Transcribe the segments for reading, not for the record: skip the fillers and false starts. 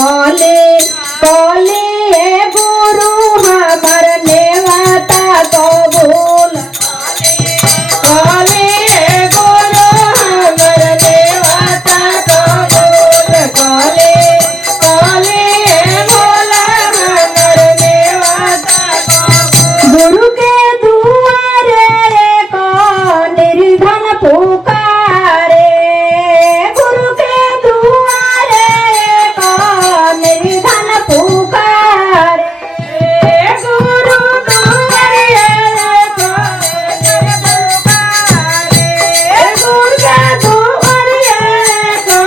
कले कले गुरु हमर नेवता कबूल कले गुरु हमर नेवता कबूल कले कले भोला हमर नेवता गुरु के दुआरे को निर्धन पुकारे गुरु के दुआरे को निर्धन पुकारे गुरु दुआरे को निर्धन पुकारे गुरु के दुआरे को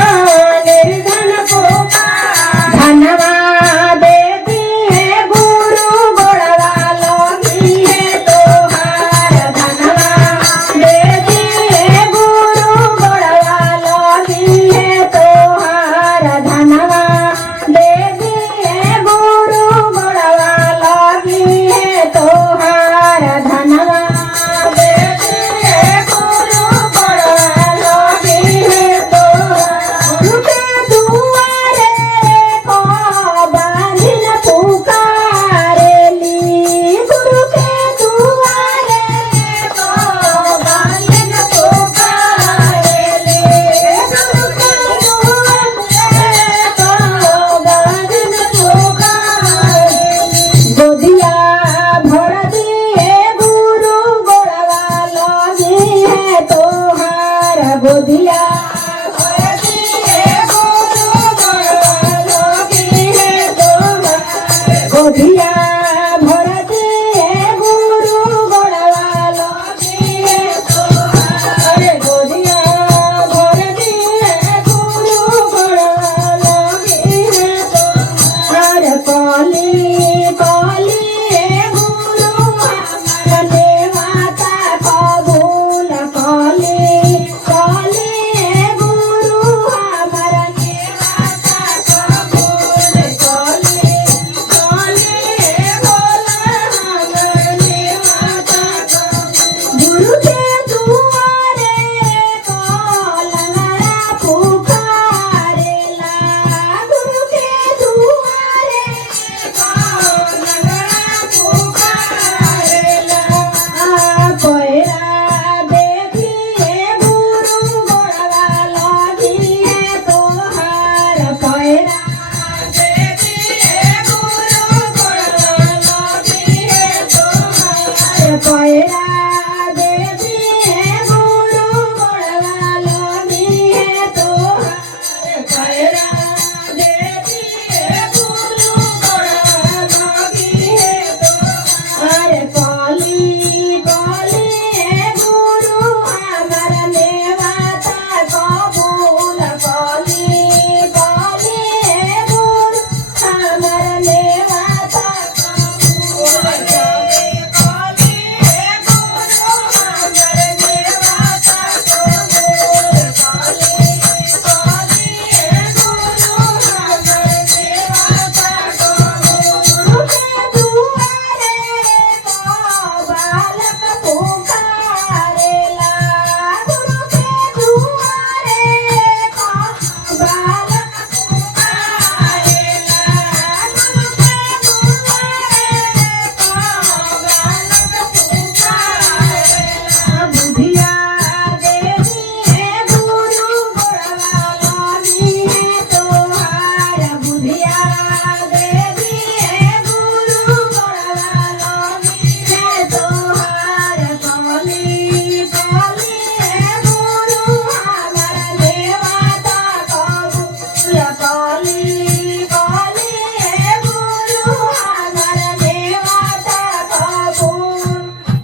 निर्धन पुकारे धनवा दे दिए गुरु गोड़वा लगी है तोहार धनवा दे दिए गुरु गोड़वा लगी है तोहार धनवा दे दिए गुरु गोड़वा लगी है तोहार धनवा दे दिए गुरु गोड़वा लगी है तोहार गुरु के दुआरे को बांधिन पुकारेली गुरु के दुआरे को बांधिन पुकारेली गुरु के दुआरे को बांधिन पुकारेली गोदिया भर दिए गुरु गोड़वा लगी है तोहार गोदिया भर दिए गुरु गोड़वा लगी है तोहार गोदिया